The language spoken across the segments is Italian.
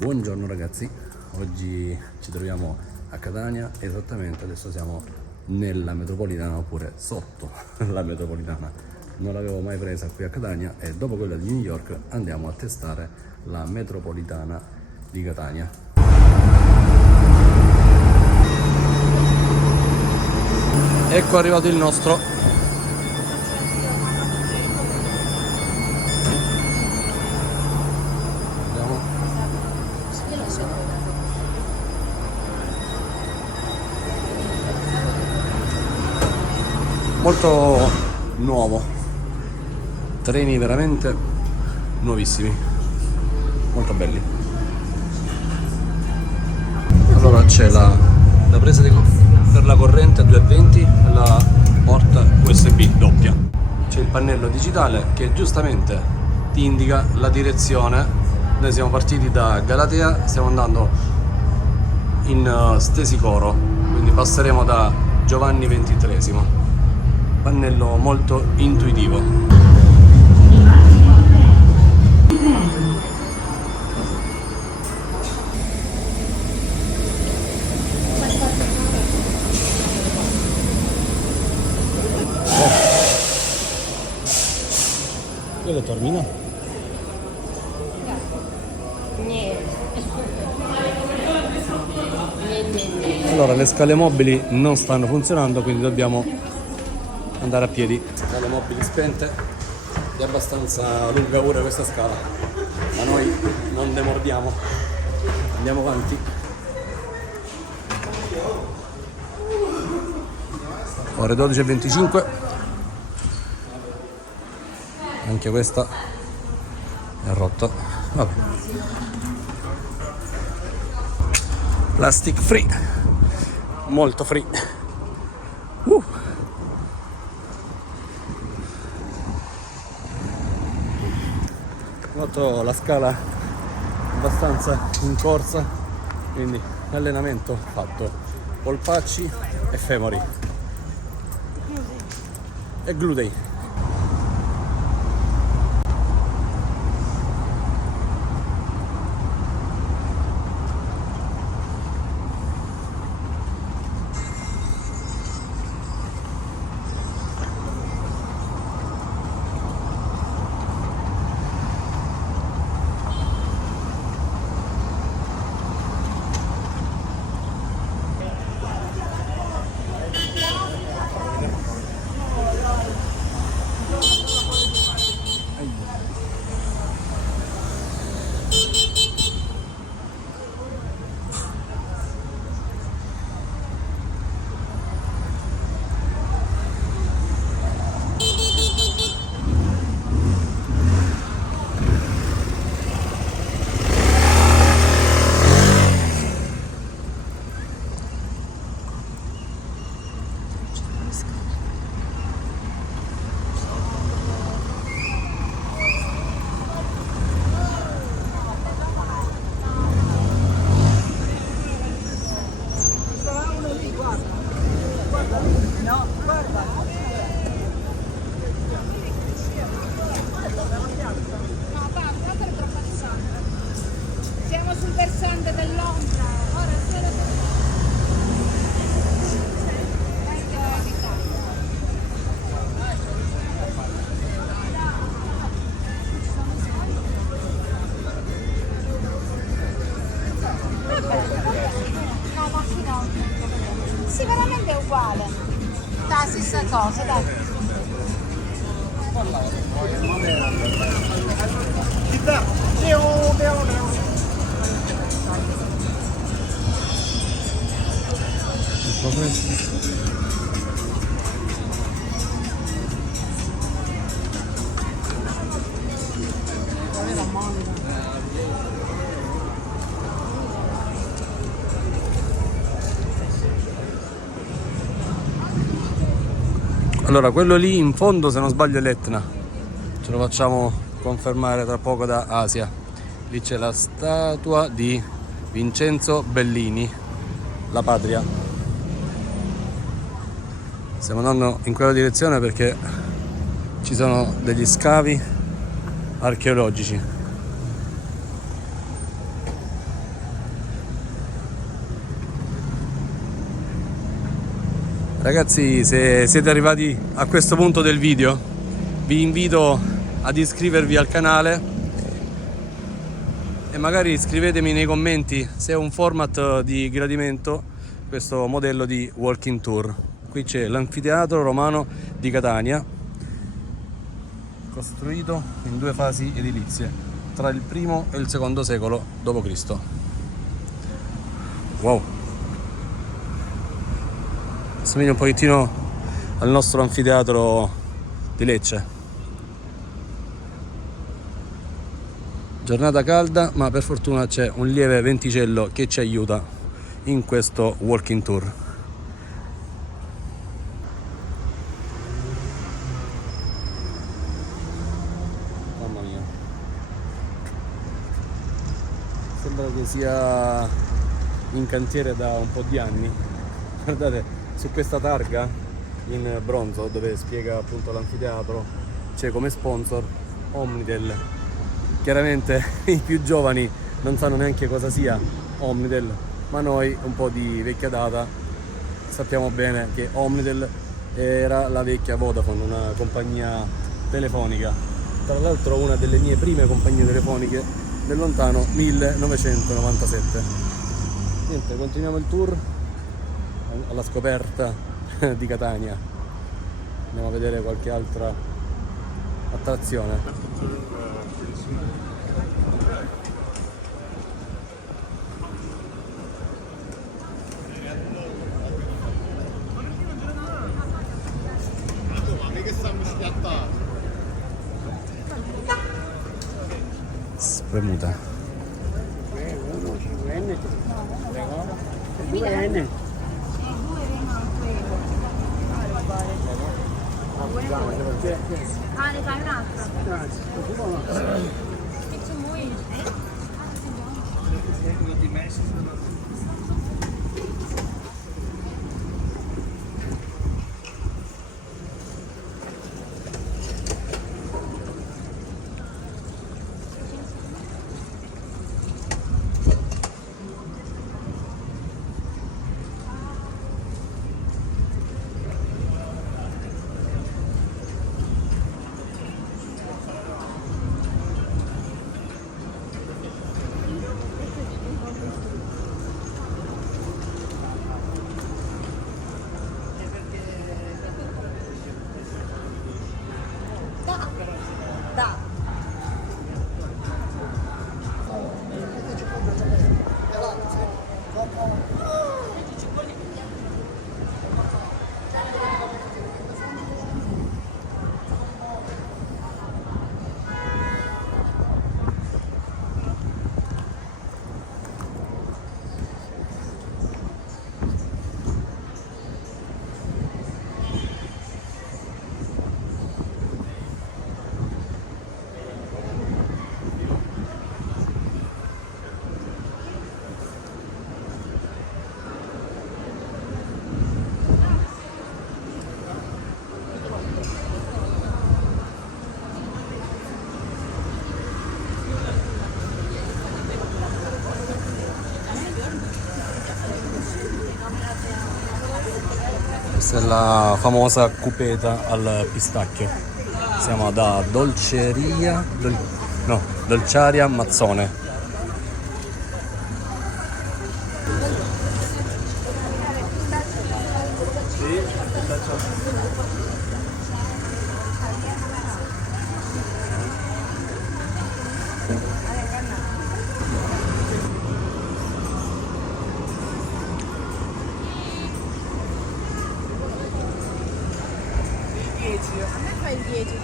Buongiorno ragazzi, oggi ci troviamo a Catania, esattamente adesso siamo nella metropolitana oppure sotto la metropolitana. Non l'avevo mai presa qui a Catania e dopo quella di New York andiamo a testare la metropolitana di Catania. Ecco arrivato il nostro. Molto nuovo, treni veramente nuovissimi, molto belli. Allora c'è la presa per la corrente a 220 e la porta USB doppia. C'è il pannello digitale che giustamente ti indica la direzione. Noi siamo partiti da Galatea, stiamo andando in Stesicoro, quindi passeremo da Giovanni XXIII. Pannello molto intuitivo. Quello termina? Allora le scale mobili non stanno funzionando, quindi dobbiamo andare a piedi. Scale mobili spente, è abbastanza lunga pure questa scala, ma noi non demordiamo, andiamo avanti. Ore 12:25, anche questa è rotta. Vabbè. Plastic free, molto free. Noto la scala abbastanza in corsa, quindi allenamento fatto, polpacci e femori e glutei. Siamo sul versante dell'ombra, ora solo sì, veramente è uguale. La stessa cosa, dai. Allora quello lì in fondo, se non sbaglio, è l'Etna, ce lo facciamo confermare tra poco da Asia. Lì c'è la statua di Vincenzo Bellini, la patria. Stiamo andando in quella direzione perché ci sono degli scavi archeologici. Ragazzi, se siete arrivati a questo punto del video, vi invito ad iscrivervi al canale e magari scrivetemi nei commenti se è un format di gradimento questo modello di walking tour. Qui c'è l'anfiteatro romano di Catania, costruito in 2 fasi edilizie tra il primo e il secondo secolo d.C. Wow, assomiglia un pochettino al nostro anfiteatro di Lecce. Giornata calda, ma per fortuna c'è un lieve venticello che ci aiuta in questo walking tour. Mamma mia, sembra che sia in cantiere da un po' di anni. Guardate, su questa targa in bronzo dove spiega appunto l'anfiteatro c'è come sponsor Omnitel. Chiaramente i più giovani non sanno neanche cosa sia Omnitel, ma noi un po' di vecchia data sappiamo bene che Omnitel era la vecchia Vodafone, una compagnia telefonica, tra l'altro una delle mie prime compagnie telefoniche del lontano 1997. Niente, continuiamo il tour alla scoperta di Catania, andiamo a vedere qualche altra attrazione. Spremuta. Ah, ne fai un'altra? Questa è la famosa cupeta al pistacchio. Siamo da Dolciaria Mazzone. A me fai il 10.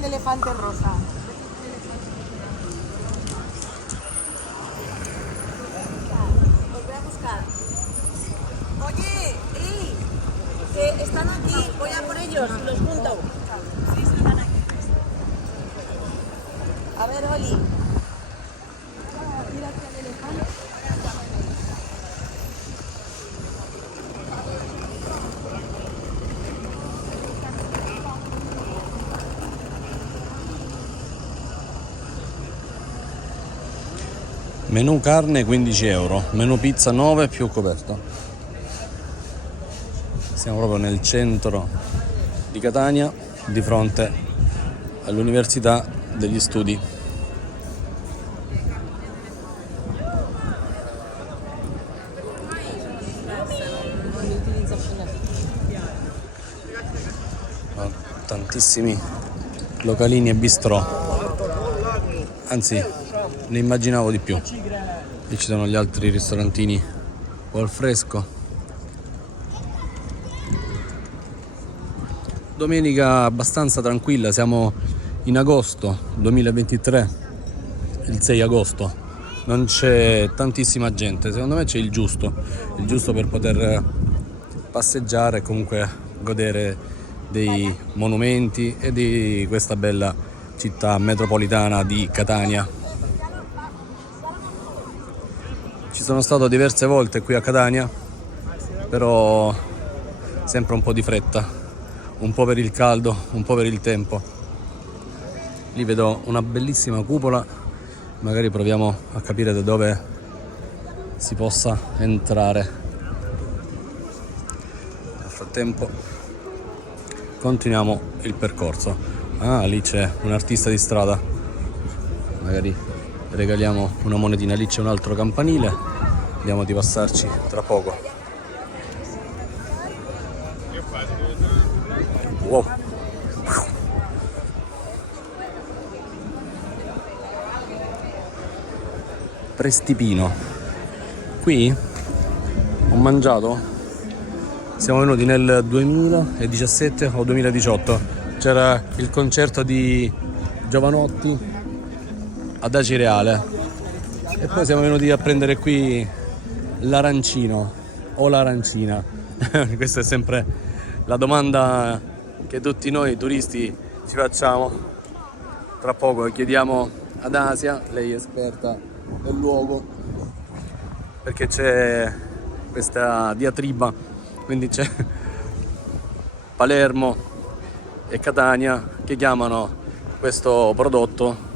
el elefante rosa. Os voy a buscar. Oye, que están aquí, voy a por ellos, los junto. Sí, están aquí. A ver, Oli. Mira aquí al elefante. Menù carne 15 euro, menù pizza 9 più coperta. Siamo proprio nel centro di Catania, di fronte all'Università degli Studi. Tantissimi localini e bistrò, anzi ne immaginavo di più. E ci sono gli altri ristorantini o al fresco. Domenica abbastanza tranquilla, siamo in agosto 2023, il 6 agosto, non c'è tantissima gente, secondo me c'è il giusto per poter passeggiare e comunque godere dei monumenti e di questa bella città metropolitana di Catania. Ci sono stato diverse volte qui a Catania, però sempre un po' di fretta, un po' per il caldo, un po' per il tempo. Lì vedo una bellissima cupola, magari proviamo a capire da dove si possa entrare. Nel frattempo continuiamo il percorso. Ah, lì c'è un artista di strada, magari regaliamo una monetina. Lì c'è un altro campanile, vediamo di passarci tra poco. Wow. Prestipino. Qui ho mangiato, siamo venuti nel 2017 o 2018, c'era il concerto di Giovanotti ad Acireale e poi siamo venuti a prendere qui l'arancino o l'arancina. Questa è sempre la domanda che tutti noi turisti ci facciamo. Tra poco chiediamo ad Asia, lei è esperta del luogo, perché c'è questa diatriba, quindi c'è Palermo e Catania che chiamano questo prodotto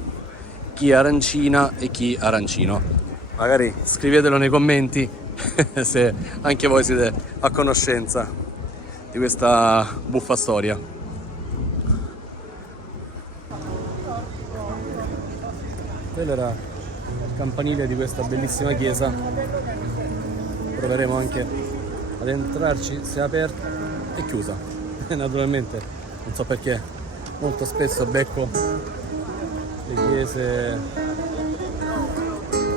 chi arancina e chi arancino. Magari scrivetelo nei commenti se anche voi siete a conoscenza di questa buffa storia. Quello era il campanile di questa bellissima chiesa. Proveremo anche ad entrarci, se è aperta e chiusa. Naturalmente non so perché molto spesso becco le chiese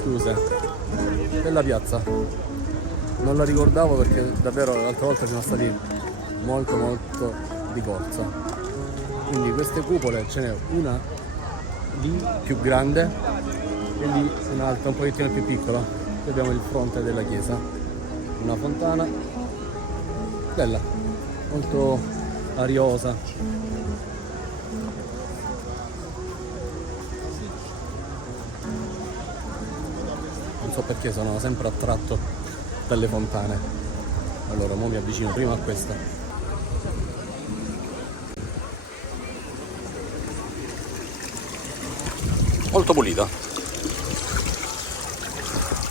chiuse. Bella piazza, non la ricordavo perché davvero l'altra volta siamo stati molto di corsa. Quindi queste cupole ce n'è una lì più grande e lì un'altra un pochettino più piccola. Qui abbiamo il fronte della chiesa, una fontana bella, molto ariosa. Non so perché sono sempre attratto dalle fontane. Allora, mo mi avvicino prima a questa. Molto pulita,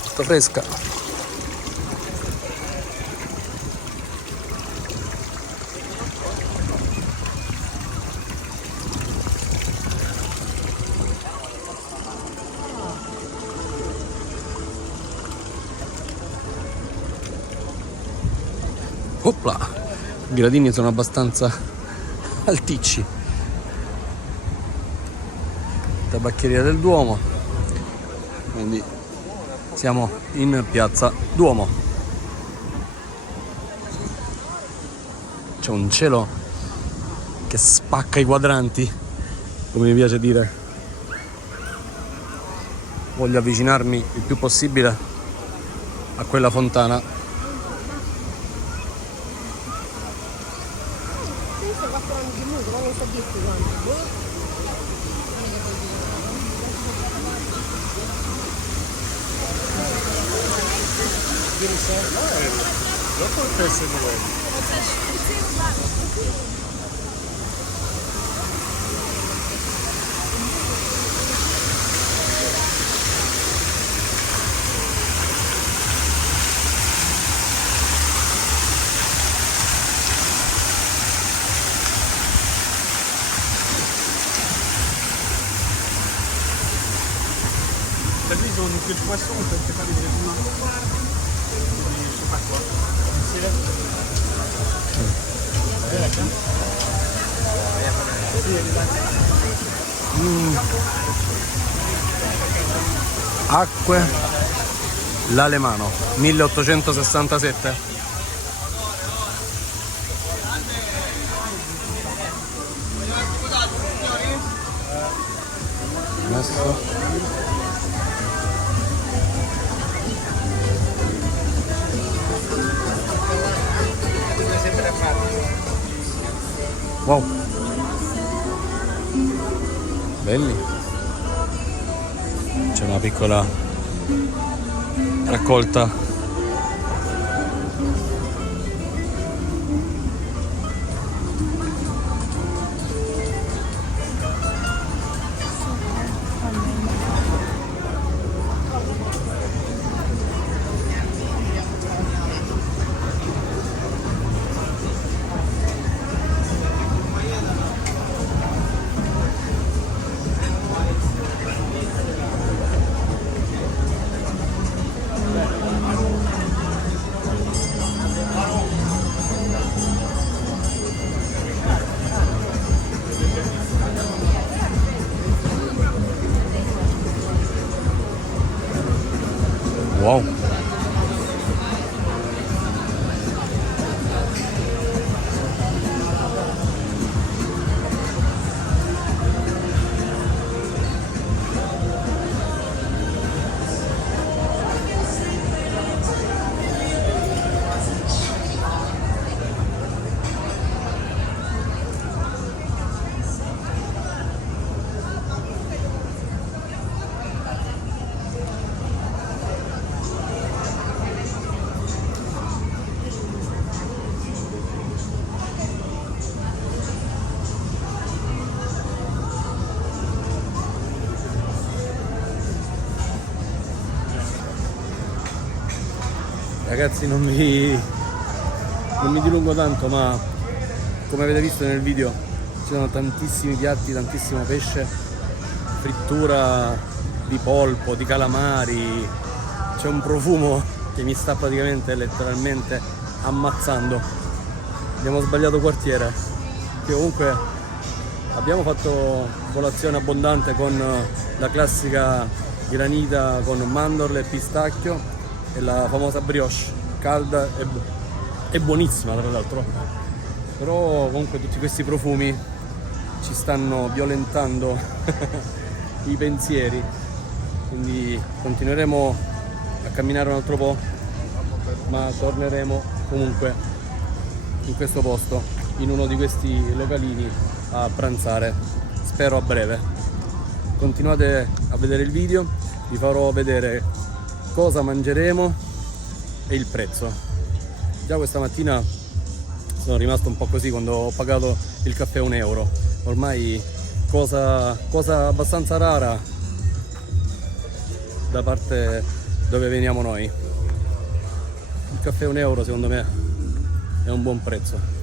molto fresca. Opla, i gradini sono abbastanza alticci. Tabaccheria del Duomo, quindi siamo in piazza Duomo. C'è un cielo che spacca i quadranti, come mi piace dire. Voglio avvicinarmi il più possibile a quella fontana. T'as vu, ils ont niqué le poisson, en fait, c'est pas les êtres humains. Je sais pas quoi. C'est là. Acque l'Alemano 1867. Messo. Wow, belli. C'è una piccola raccolta. Wow. Ragazzi, non mi dilungo tanto, ma come avete visto nel video ci sono tantissimi piatti, tantissimo pesce, frittura di polpo, di calamari, c'è un profumo che mi sta praticamente letteralmente ammazzando. Abbiamo sbagliato quartiere, che comunque abbiamo fatto colazione abbondante con la classica granita con mandorle e pistacchio e la famosa brioche, calda e buonissima tra l'altro. Però comunque tutti questi profumi ci stanno violentando i pensieri, quindi continueremo a camminare un altro po', ma torneremo comunque in questo posto, in uno di questi localini a pranzare, spero a breve. Continuate a vedere il video, vi farò vedere cosa mangeremo e il prezzo. Già questa mattina sono rimasto un po' così quando ho pagato il caffè €1. Ormai cosa abbastanza rara da parte dove veniamo noi. Il caffè €1 secondo me è un buon prezzo.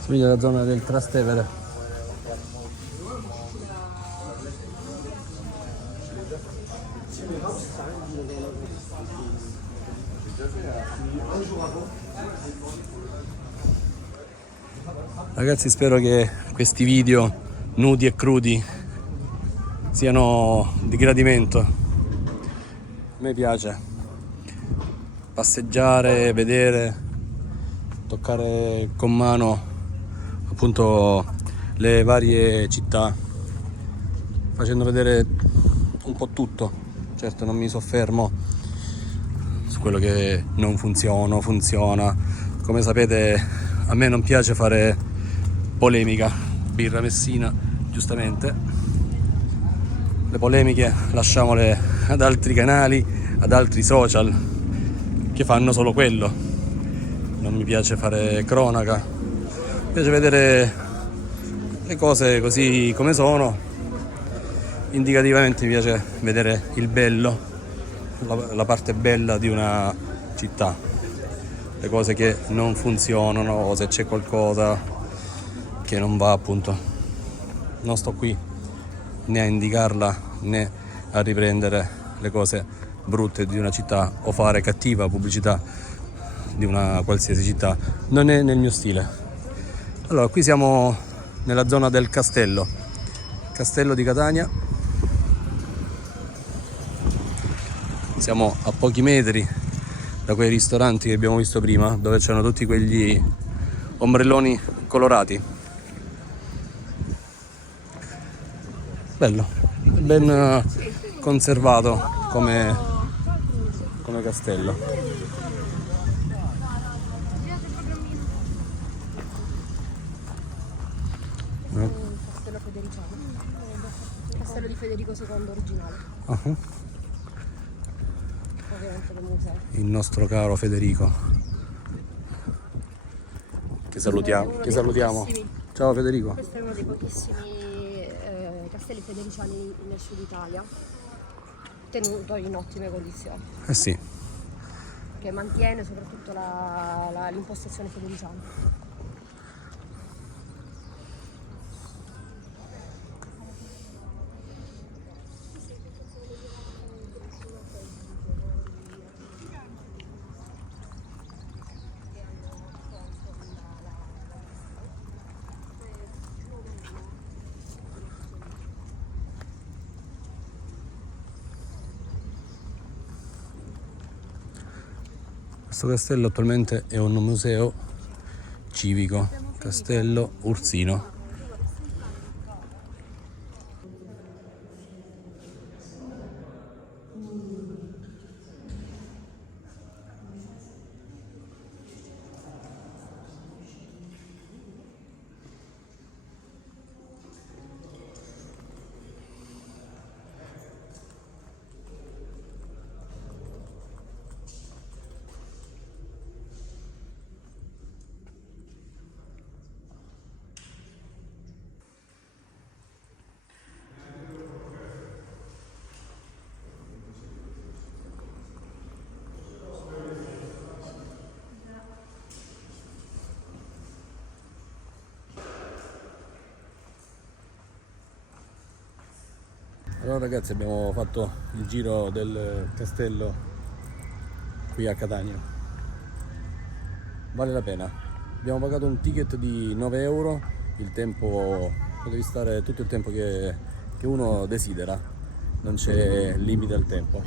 Si vede la zona del Trastevere. Ragazzi, spero che questi video nudi e crudi siano di gradimento. A me piace passeggiare, vedere, toccare con mano appunto le varie città, facendo vedere un po' tutto. Certo, non mi soffermo su quello che non funziona. Come sapete, a me non piace fare polemica. Birra Messina, giustamente. Le polemiche lasciamole ad altri canali, ad altri social che fanno solo quello. Non mi piace fare cronaca, mi piace vedere le cose così come sono. Indicativamente mi piace vedere il bello, la parte bella di una città, le cose che non funzionano, o se c'è qualcosa che non va, appunto. Non sto qui né a indicarla né a riprendere le cose brutte di una città o fare cattiva pubblicità di una qualsiasi città, non è nel mio stile. Allora, qui siamo nella zona del Castello di Catania. Siamo a pochi metri da quei ristoranti che abbiamo visto prima, dove c'erano tutti quegli ombrelloni colorati. Bello, ben conservato come castello. Castello Federiciano. Castello di Federico II originale. Ovviamente del museo. Il nostro caro Federico, che salutiamo. Ciao Federico. Questo è uno dei pochissimi castelli federiciani nel sud Italia, tenuto in ottime condizioni, Eh sì, che mantiene soprattutto l'impostazione federiciana. questo castello attualmente è un museo civico, Castello Ursino. Allora ragazzi, abbiamo fatto il giro del castello qui a Catania. Vale la pena. Abbiamo pagato un ticket di 9 euro, il tempo, potevi stare tutto il tempo che uno desidera, non c'è limite al tempo.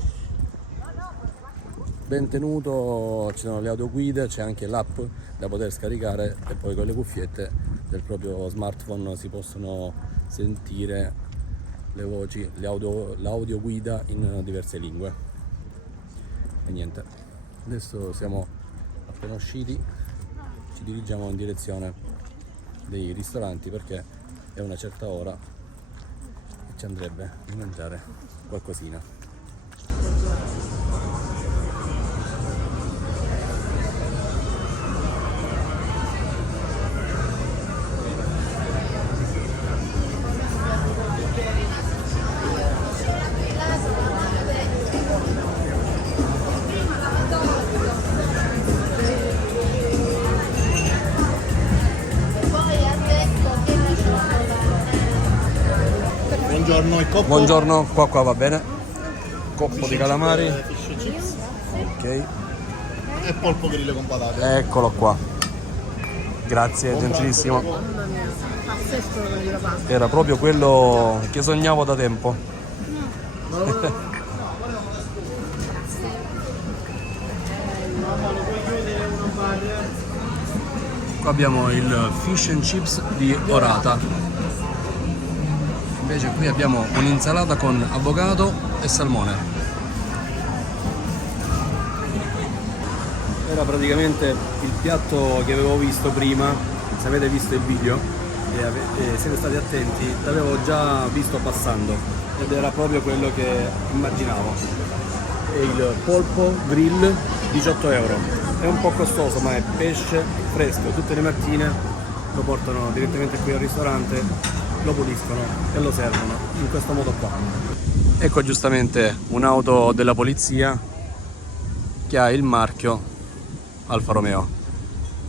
Ben tenuto, ci sono le audioguide, c'è anche l'app da poter scaricare e poi con le cuffiette del proprio smartphone si possono sentire le voci, l'audioguida in diverse lingue. E niente, adesso siamo appena usciti, ci dirigiamo in direzione dei ristoranti perché è una certa ora e ci andrebbe di mangiare qualcosina. Buongiorno, il coppo. Buongiorno, qua va bene. Coppo di calamari. Fish chips Ok, e polpo grillo con patate. eccolo qua. Grazie, gentilissimo. Mamma mia, pazzesco quello di papà. Era proprio quello che sognavo da tempo. Qua abbiamo il fish and chips di Orata. Invece qui abbiamo un'insalata con avocado e salmone. Era praticamente il piatto che avevo visto prima. Se avete visto il video e siete stati attenti, l'avevo già visto passando ed era proprio quello che immaginavo. È il polpo grill, 18 euro. È un po' costoso, ma è pesce fresco. Tutte le mattine lo portano direttamente qui al ristorante, lo puliscono e lo servono in questo modo qua. Ecco giustamente un'auto della polizia che ha il marchio Alfa Romeo,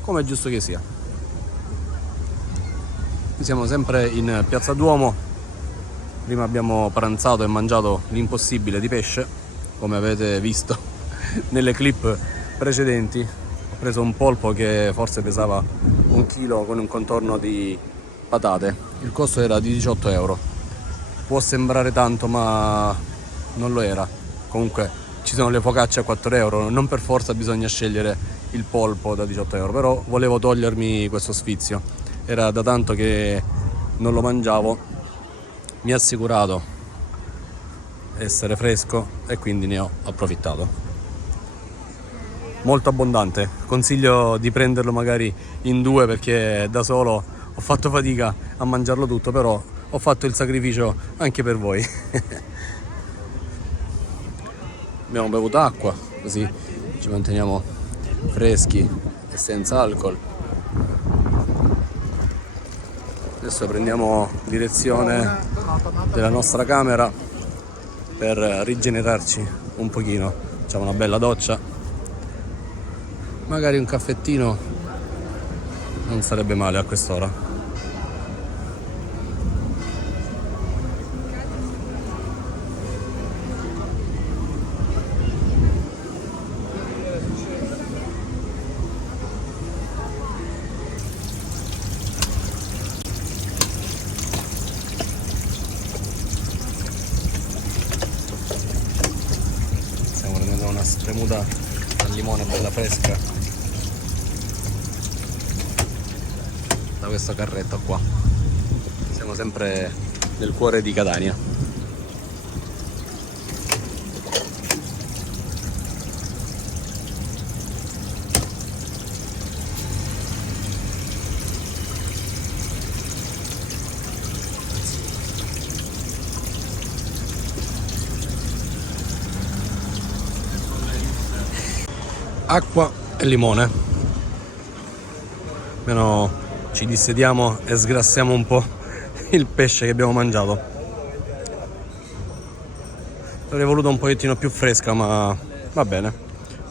come è giusto che sia. Qui siamo sempre in Piazza Duomo. Prima abbiamo pranzato e mangiato l'impossibile di pesce, come avete visto nelle clip precedenti. Ho preso un polpo che forse pesava 1 chilo con un contorno di patate. Il costo era di 18 euro. Può sembrare tanto, ma non lo era. Comunque ci sono le focacce a 4 euro, non per forza bisogna scegliere il polpo da 18 euro, però volevo togliermi questo sfizio. Era da tanto che non lo mangiavo, mi ha assicurato essere fresco e quindi ne ho approfittato. Molto abbondante, consiglio di prenderlo magari in 2 perché da solo ho fatto fatica a mangiarlo tutto, però ho fatto il sacrificio anche per voi. Abbiamo bevuto acqua, così ci manteniamo freschi e senza alcol. Adesso prendiamo direzione della nostra camera per rigenerarci un pochino. Facciamo una bella doccia, magari un caffettino non sarebbe male a quest'ora. Stiamo prendendo una spremuta al limone bella fresca da questo carretto qua. Siamo sempre nel cuore di Catania. Acqua e limone, almeno ci dissediamo e sgrassiamo un po' il pesce che abbiamo mangiato. L'avrei voluto un pochettino più fresca, ma va bene,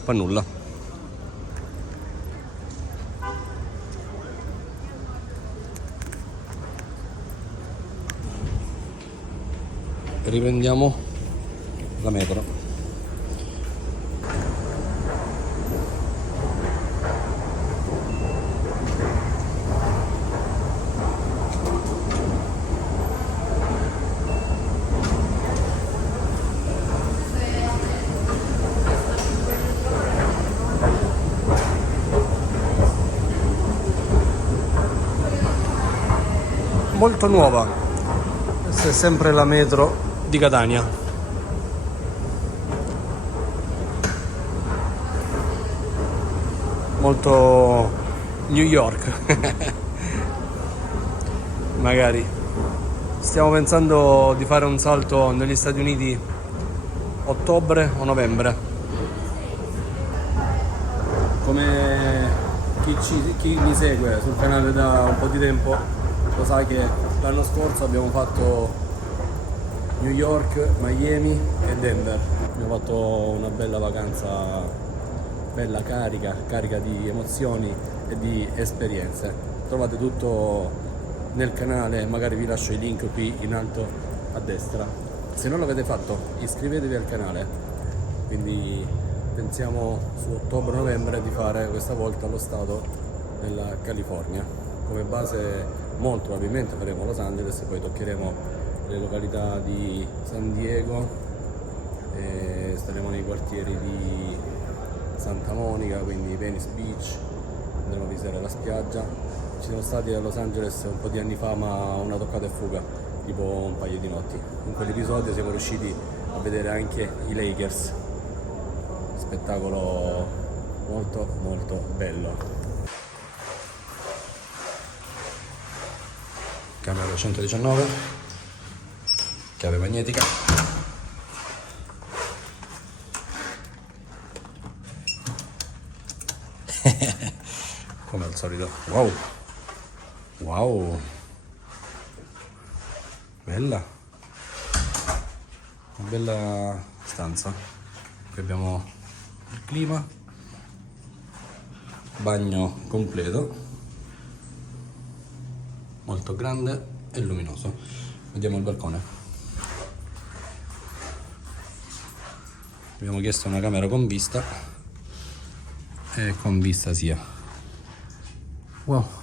fa nulla. Riprendiamo la metro. Molto nuova, questa è sempre la metro di Catania. Molto New York. Magari stiamo pensando di fare un salto negli Stati Uniti ottobre o novembre. Come chi mi segue sul canale da un po' di tempo lo sa che l'anno scorso abbiamo fatto New York, Miami e Denver. Abbiamo fatto una bella vacanza, bella carica di emozioni e di esperienze. Trovate tutto nel canale, magari vi lascio i link qui in alto a destra. Se non l'avete fatto, iscrivetevi al canale. Quindi pensiamo su ottobre-novembre di fare questa volta lo stato nella California. Come base molto probabilmente faremo Los Angeles e poi toccheremo le località di San Diego e staremo nei quartieri di Santa Monica, quindi Venice Beach, andremo a visitare la spiaggia. Ci siamo stati a Los Angeles un po' di anni fa, ma una toccata e fuga, tipo un paio di notti. In quell'episodio siamo riusciti a vedere anche i Lakers, spettacolo molto molto bello. Camera 119, chiave magnetica, come al solito. Wow, wow, bella, una bella stanza. Qui abbiamo il clima, bagno completo, molto grande e luminoso. Vediamo il balcone. Abbiamo chiesto una camera con vista e con vista sia. Wow.